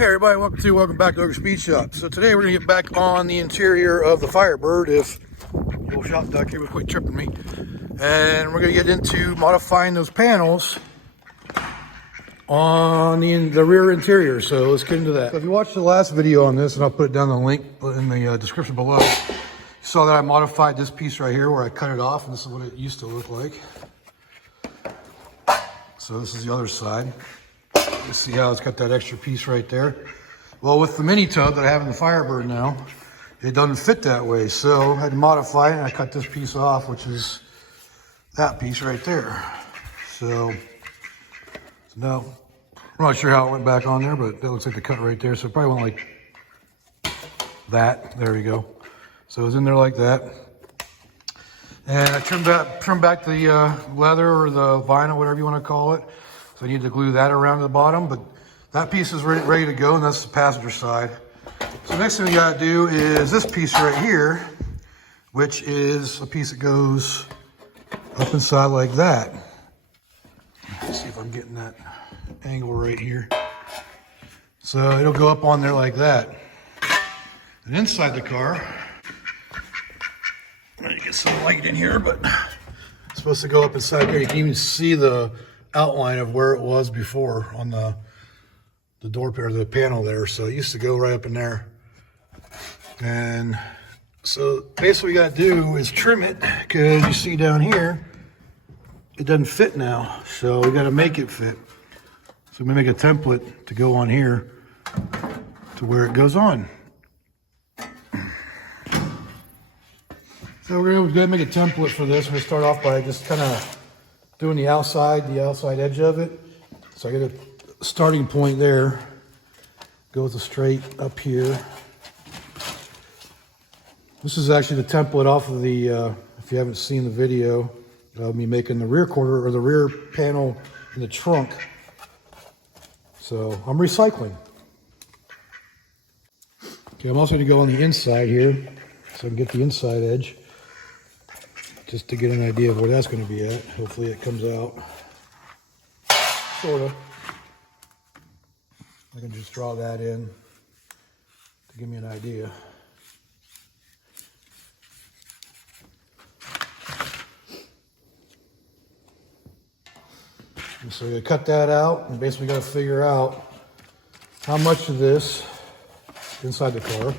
Hey everybody, welcome back to Ogre Speed Shop. So today we're gonna get back on the interior of the Firebird. If the old shop duck here was quite tripping me, and we're gonna get into modifying those panels on the rear interior. So let's get into that. So if you watched the last video on this, and I'll put it down the link in the description below, you saw that I modified this piece right here where I cut it off, and this is what it used to look like. So this is the other side. You see how it's got that extra piece right there? Well, with the mini tub that I have in the Firebird now, it doesn't fit that way. So I had to modify it, and I cut this piece off, which is that piece right there. So now, I'm not sure how it went back on there, but that looks like the cut right there. So it probably went like that. There we go. So it was in there like that. And I trimmed back the leather or the vinyl, whatever you want to call it. So I need to glue that around to the bottom, but that piece is ready to go, and that's the passenger side. So next thing we gotta do is this piece right here, which is a piece that goes up inside like that. Let's see if I'm getting that angle right here. So it'll go up on there like that. And inside the car, I'm gonna get some light in here, but it's supposed to go up inside there. You can even see the outline of where it was before on the door or the panel there. So it used to go right up in there. And so basically what we got to do is trim it, because you see down here it doesn't fit now, so we got to make it fit. So we make a template to go on here to where it goes on. So we're going to make a template for this. We're going to start off by just kind of doing the outside edge of it. So I get a starting point there. Go with a straight up here. This is actually the template off of the, if you haven't seen the video, of me making the rear quarter or the rear panel in the trunk. So I'm recycling. Okay, I'm also going to go on the inside here so I can get the inside edge, just to get an idea of where that's going to be at. Hopefully it comes out. Sort of. I can just draw that in to give me an idea. And so you cut that out, and basically got to figure out how much of this inside the car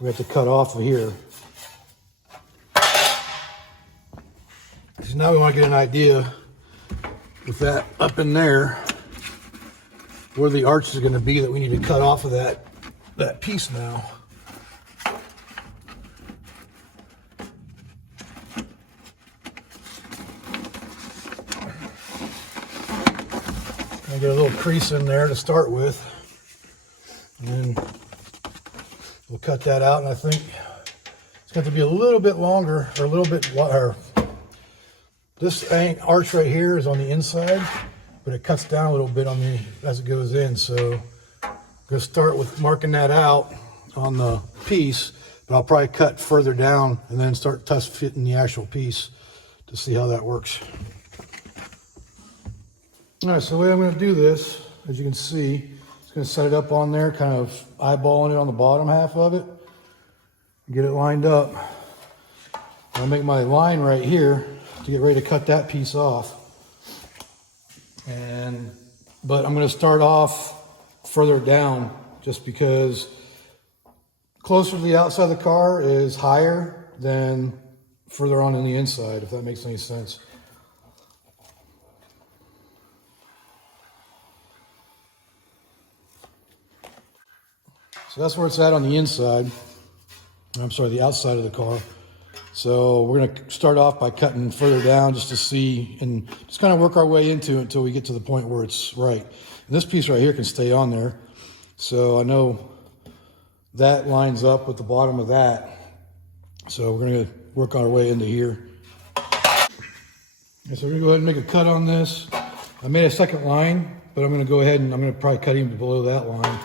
we have to cut off of here. So now we want to get an idea with that up in there where the arch is going to be that we need to cut off of that piece now. I get a little crease in there to start with, and then we'll cut that out. And I think it's got to be a little bit longer, or a little bit wider. This arch right here is on the inside, but it cuts down a little bit on me as it goes in. So I'm going to start with marking that out on the piece, but I'll probably cut further down and then start test fitting the actual piece to see how that works. All right, so the way I'm going to do this, as you can see, it's going to set it up on there, kind of eyeballing it on the bottom half of it, get it lined up. I'll make my line right here to get ready to cut that piece off. But I'm going to start off further down, just because closer to the outside of the car is higher than further on in the inside, if that makes any sense. So that's where it's at on the inside. I'm sorry, the outside of the car. So we're going to start off by cutting further down just to see, and just kind of work our way into it until we get to the point where it's right. And this piece right here can stay on there. So I know that lines up with the bottom of that. So we're going to work our way into here. Okay, so we're going to go ahead and make a cut on this. I made a second line, but I'm going to go ahead and I'm going to probably cut even below that line.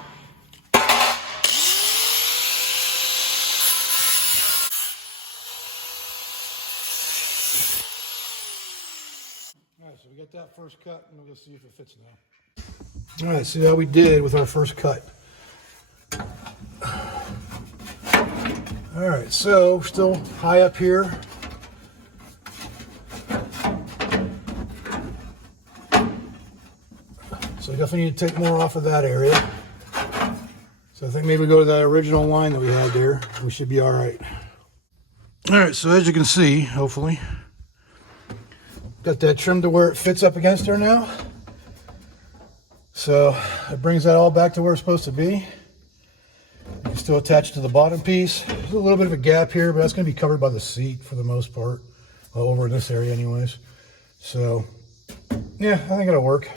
All right, so we got that first cut, and we'll see if it fits now. All right, see how we did with our first cut. All right, so we're still high up here. So I definitely need to take more off of that area. So I think maybe we go to that original line that we had there. We should be all right. All right, so as you can see, hopefully, got that trimmed to where it fits up against there now. So it brings that all back to where it's supposed to be. You can still attach it to the bottom piece. There's a little bit of a gap here, but that's going to be covered by the seat for the most part. Well, over in this area anyways. So, yeah, I think it'll work.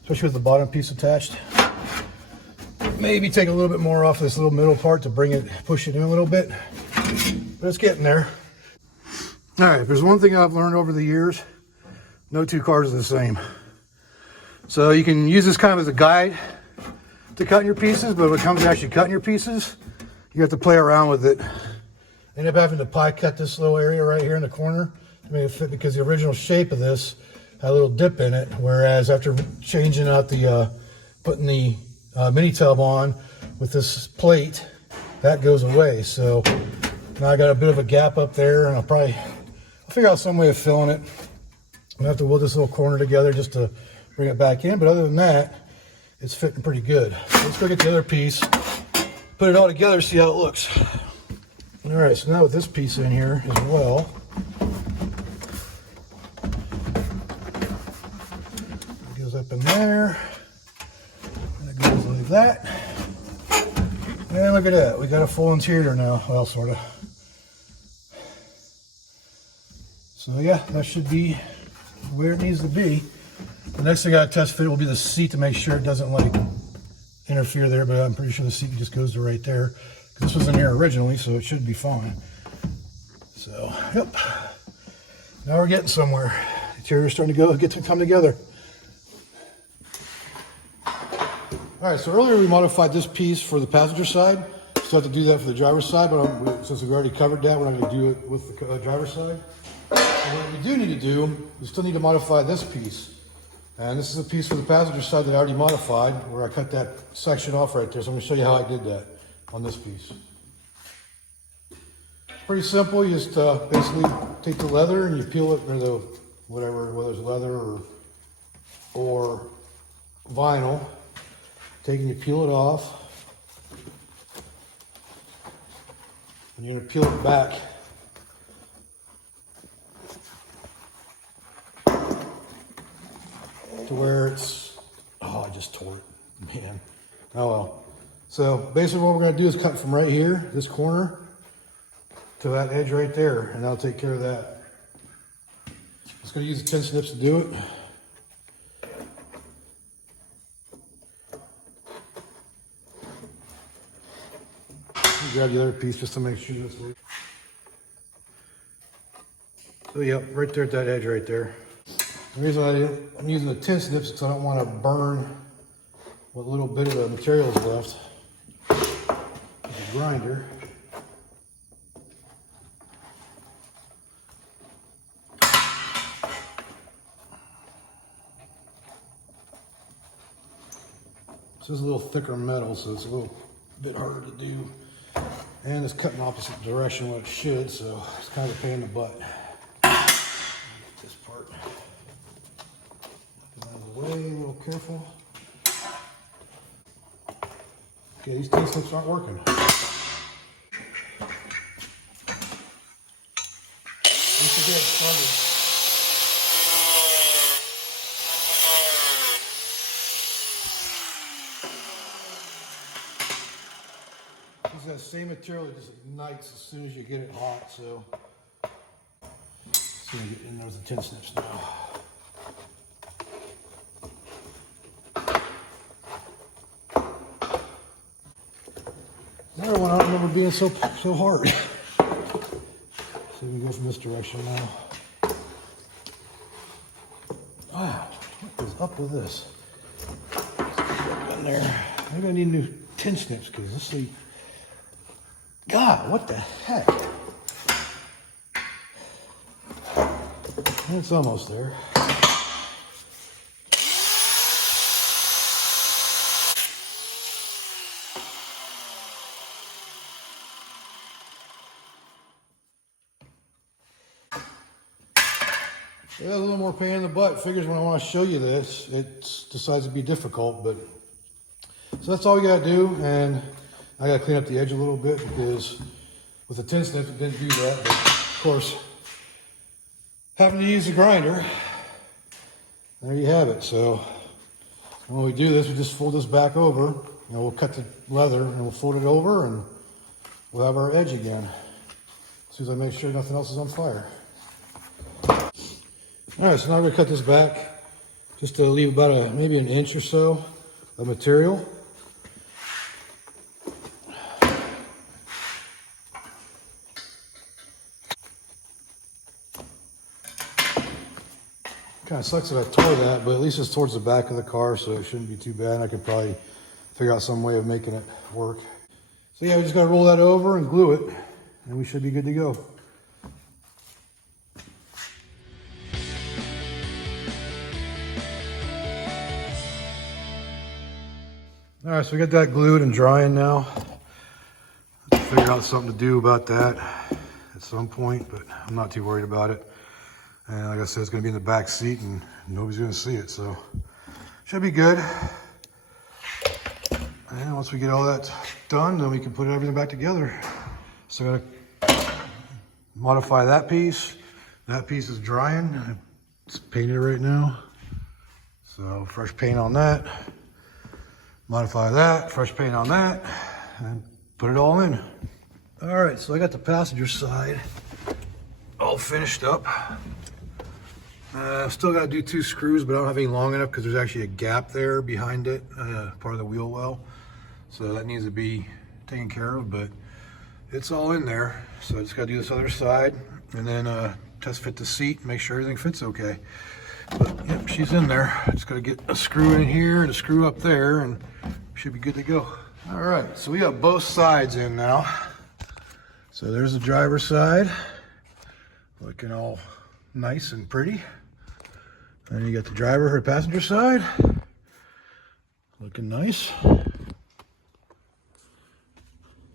Especially with the bottom piece attached. Maybe take a little bit more off this little middle part to bring it, push it in a little bit. But it's getting there. All right, if there's one thing I've learned over the years, no two cars are the same. So you can use this kind of as a guide to cutting your pieces, but when it comes to actually cutting your pieces, you have to play around with it. I ended up having to pie cut this little area right here in the corner to make it fit because the original shape of this had a little dip in it, whereas after changing out the, putting the mini tub on with this plate, that goes away. So now I got a bit of a gap up there, and I'll figure out some way of filling it. I'm gonna have to weld this little corner together just to bring it back in, but other than that, it's fitting pretty good. So let's go get the other piece, put it all together, see how it looks. All right, so now with this piece in here as well, it goes up in there, and it goes like that. And look at that, we got a full interior now, well, sort of. So yeah, that should be where it needs to be. The next thing I gotta test fit will be the seat to make sure it doesn't like interfere there, but I'm pretty sure the seat just goes to right there. This was in here originally, so it should be fine. So, yep. Now we're getting somewhere. The interior's starting to come together. All right, so earlier we modified this piece for the passenger side. Still have to do that for the driver's side, but since we've already covered that, we're not going to do it with the driver's side. And what we do need to do, we still need to modify this piece. And this is a piece for the passenger side that I already modified, where I cut that section off right there. So I'm going to show you how I did that on this piece. Pretty simple. You just basically take the leather and you peel it, or the whatever, whether it's leather or vinyl. Take and you peel it off, and you're going to peel it back. To where it's, oh, I just tore it, man. Oh well. So basically what we're going to do is cut from right here, this corner, to that edge right there, and that'll take care of that. Just going to use the 10 snips to do it. Grab the other piece just to make sure this works. So yep, right there at that edge right there. The reason I'm using the 10 snips is because I don't want to burn what little bit of the material is left with the grinder. This is a little thicker metal, so it's a little bit harder to do. And it's cutting opposite direction what it should, so it's kind of a pain in the butt. This part. Get out of the way, a little careful. Okay, these 10 snips aren't working. Once you get it started, that same material that just ignites as soon as you get it hot, so let's get in there with the 10 snips now. Another one I don't remember being so hard. So we go from this direction now. Wow, what is up with this? Let's get it in there. Maybe I need new 10 snips because this thing. God, what the heck? It's almost there. a little more pain in the butt. Figures when I want to show you this, it decides to be difficult, but so that's all we gotta do. And I gotta clean up the edge a little bit because with the tin snip, it didn't do that. But of course, having to use the grinder, there you have it. So when we do this, we just fold this back over. You know, we'll cut the leather and we'll fold it over and we'll have our edge again. As soon as I make sure nothing else is on fire. All right, so now I'm gonna cut this back just to leave about maybe an inch or so of material. Kind of sucks that I tore that, but at least it's towards the back of the car, so it shouldn't be too bad. I could probably figure out some way of making it work. So yeah, we just gotta roll that over and glue it, and we should be good to go. All right, so we got that glued and drying now. Let's figure out something to do about that at some point, but I'm not too worried about it. And like I said, it's gonna be in the back seat and nobody's gonna see it, so should be good. And once we get all that done, then we can put everything back together. So I gotta modify that piece. That piece is drying. It's painted right now. So fresh paint on that. Modify that, fresh paint on that, and put it all in. All right, so I got the passenger side all finished up. Still gotta do 2 screws, but I don't have any long enough because there's actually a gap there behind it, part of the wheel well. So that needs to be taken care of, but it's all in there. So I just gotta do this other side and then test fit the seat, make sure everything fits okay. But yep, she's in there. Just gotta get a screw in here and a screw up there and should be good to go. All right, so we got both sides in now. So there's the driver's side, looking all nice and pretty. And you got the driver, her passenger side, looking nice.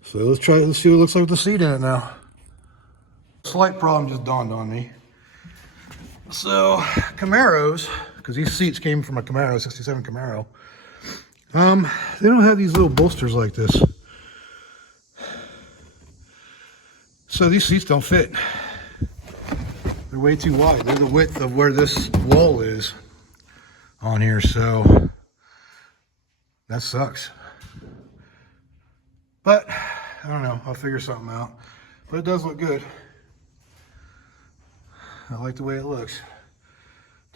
So let's see what it looks like with the seat in it now. Slight problem just dawned on me. So Camaros, because these seats came from a Camaro, 67 Camaro, they don't have these little bolsters like this. So these seats don't fit. They're way too wide. They're the width of where this wall is on here, so that sucks. But I don't know, I'll figure something out. But it does look good. I like the way it looks.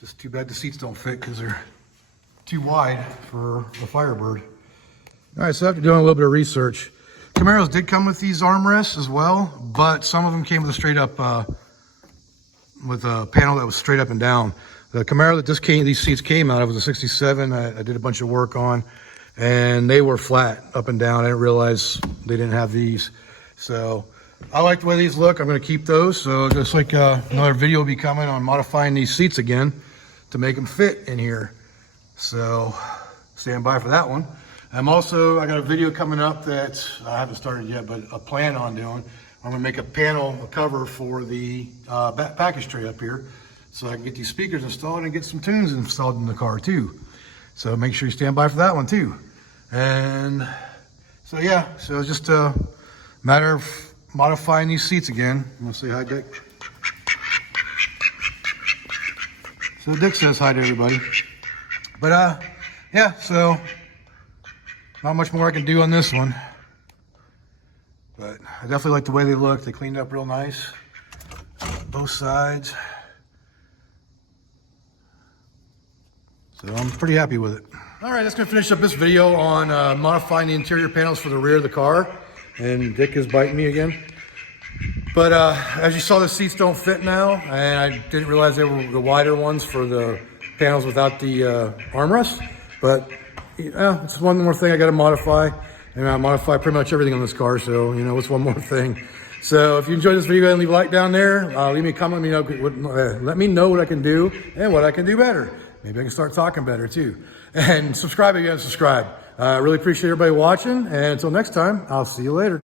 Just too bad the seats don't fit because they're too wide for the Firebird. All right, so after doing a little bit of research, Camaros did come with these armrests as well, but some of them came with a straight up, with a panel that was straight up and down. The Camaro that these seats came out of was a 67. I did a bunch of work on, and they were flat up and down. I didn't realize they didn't have these. So I like the way these look. I'm gonna keep those. So just like another video will be coming on modifying these seats again to make them fit in here. So stand by for that one. I got a video coming up that I haven't started yet, but I plan on doing. I'm gonna make a cover for the back package tray up here so I can get these speakers installed and get some tunes installed in the car too. So make sure you stand by for that one too. And so yeah, so it's just a matter of modifying these seats again. I'm gonna say hi, Dick. So Dick says hi to everybody. But yeah, so not much more I can do on this one. But I definitely like the way they look. They cleaned up real nice, both sides. So I'm pretty happy with it. All right, that's gonna finish up this video on modifying the interior panels for the rear of the car. And Dick is biting me again. But as you saw, the seats don't fit now, and I didn't realize they were the wider ones for the panels without the armrest. But yeah, it's one more thing I gotta modify. And I modify pretty much everything on this car, so you know, it's one more thing. So if you enjoyed this video, go ahead and leave a like down there. Leave me a comment, let me know what I can do and what I can do better. Maybe I can start talking better too. And subscribe if you haven't subscribed. I really appreciate everybody watching, and until next time, I'll see you later.